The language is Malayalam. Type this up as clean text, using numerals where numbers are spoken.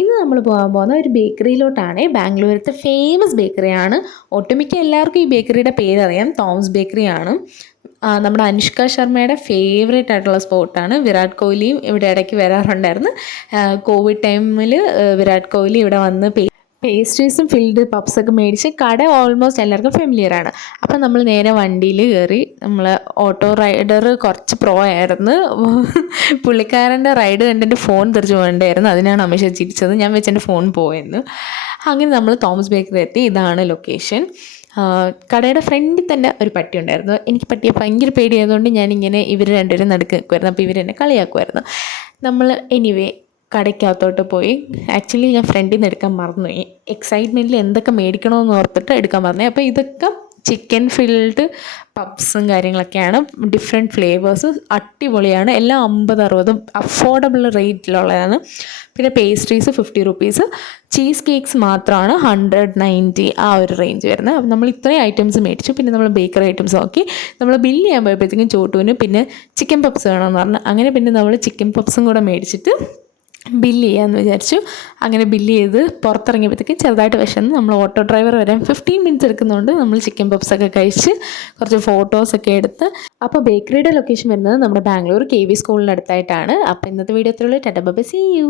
ഇന്ന് നമ്മൾ പോകാൻ പോകുന്ന ഒരു ബേക്കറിയിലോട്ടാണ്. ബാംഗ്ലൂരത്തെ ഫേമസ് ബേക്കറിയാണ്. ഒട്ടുമിക്ക എല്ലാവർക്കും ഈ ബേക്കറിയുടെ പേരറിയാം. തോംസ് ബേക്കറിയാണ്. നമ്മുടെ അനുഷ്ക ശർമ്മയുടെ ഫേവറേറ്റ് ആയിട്ടുള്ള സ്പോട്ടാണ്. വിരാട് കോഹ്ലിയും ഇവിടെ ഇടയ്ക്ക് വരാറുണ്ടായിരുന്നു. കോവിഡ് ടൈമിൽ വിരാട് കോഹ്ലി ഇവിടെ വന്ന് പേസ്ട്രീസും ഫിൽഡ് പപ്സൊക്കെ മേടിച്ച് കട ഓൾമോസ്റ്റ് എല്ലാവർക്കും ഫെമിലിയറാണ്. അപ്പം നമ്മൾ നേരെ വണ്ടിയിൽ കയറി. നമ്മൾ ഓട്ടോ റൈഡർ കുറച്ച് പ്രോ ആയിരുന്നു. പുള്ളിക്കാരൻ്റെ റൈഡ് കണ്ടിട്ട് ഫോൺ തെറിച്ച് പോകേണ്ടായിരുന്നു. അതിനാണ് അമിഷ ചിരിച്ചത്. ഞാൻ വെച്ചെൻ്റെ ഫോൺ പോയെന്ന്. അങ്ങനെ നമ്മൾ തോമസ് ബേക്കറി എത്തി. ഇതാണ് ലൊക്കേഷൻ. കടയുടെ ഫ്രണ്ടിൽ തന്നെ ഒരു പട്ടി ഉണ്ടായിരുന്നു. എനിക്ക് പട്ടിയെ ഭയങ്കര പേടിയായതുകൊണ്ട് ഞാനിങ്ങനെ ഇവർ രണ്ടുപേരും നടുക്ക് നിൽക്കുമായിരുന്നു. അപ്പോൾ ഇവരെന്നെ കളിയാക്കുമായിരുന്നു. നമ്മൾ എനിവേ കടയ്ക്കകത്തോട്ട് പോയി. ആക്ച്വലി ഞാൻ ഫ്രണ്ടിൽ നിന്ന് എടുക്കാൻ മറന്നുപോയി. എക്സൈറ്റ്മെൻറ്റിൽ എന്തൊക്കെ മേടിക്കണമെന്ന് ഓർത്തിട്ട് എടുക്കാൻ മറന്നു. അപ്പോൾ ഇതൊക്കെ ചിക്കൻ ഫിൽഡ് പപ്സും കാര്യങ്ങളൊക്കെയാണ്. ഡിഫറെൻറ്റ് ഫ്ലേവേഴ്സ് അടിപൊളിയാണ്. എല്ലാം 50-60 അഫോർഡബിൾ റേറ്റിലുള്ളതാണ്. പിന്നെ പേസ്ട്രീസ് 50 റുപ്പീസ്. ചീസ് കേക്ക്സ് മാത്രമാണ് 190 ആ ഒരു റേഞ്ച് വരുന്നത്. അപ്പം നമ്മൾ ഇത്രയും ഐറ്റംസ് മേടിച്ചു. പിന്നെ നമ്മൾ ബേക്കറി ഐറ്റംസ് നോക്കി. നമ്മൾ ബില്ല് ചെയ്യാൻ പോയപ്പോഴത്തേക്കും ചോട്ടുവിന് പിന്നെ ചിക്കൻ പപ്സ് വേണമെന്ന് പറഞ്ഞു. അങ്ങനെ പിന്നെ നമ്മൾ ചിക്കൻ പപ്സും കൂടെ മേടിച്ചിട്ട് ബില്ല് ചെയ്യാമെന്ന് വിചാരിച്ചു. അങ്ങനെ ബില്ല് ചെയ്ത് പുറത്തിറങ്ങിയപ്പോഴത്തേക്ക് ചെറുതായിട്ട് വിശന്ന്. നമ്മൾ ഓട്ടോ ഡ്രൈവർ വരാൻ 15 മിനിറ്റ്സ് എടുക്കുന്നതുകൊണ്ട് നമ്മൾ ചിക്കൻ പപ്സൊക്കെ കഴിച്ച് കുറച്ച് ഫോട്ടോസൊക്കെ എടുത്ത്. അപ്പോൾ ബേക്കറിയുടെ ലൊക്കേഷൻ വരുന്നത് നമ്മുടെ ബാംഗ്ലൂർ KV സ്കൂളിൻ്റെ അടുത്തായിട്ടാണ്. അപ്പോൾ ഇന്നത്തെ വീഡിയോ എത്രയുള്ളൂ. Tata bye bye, see U.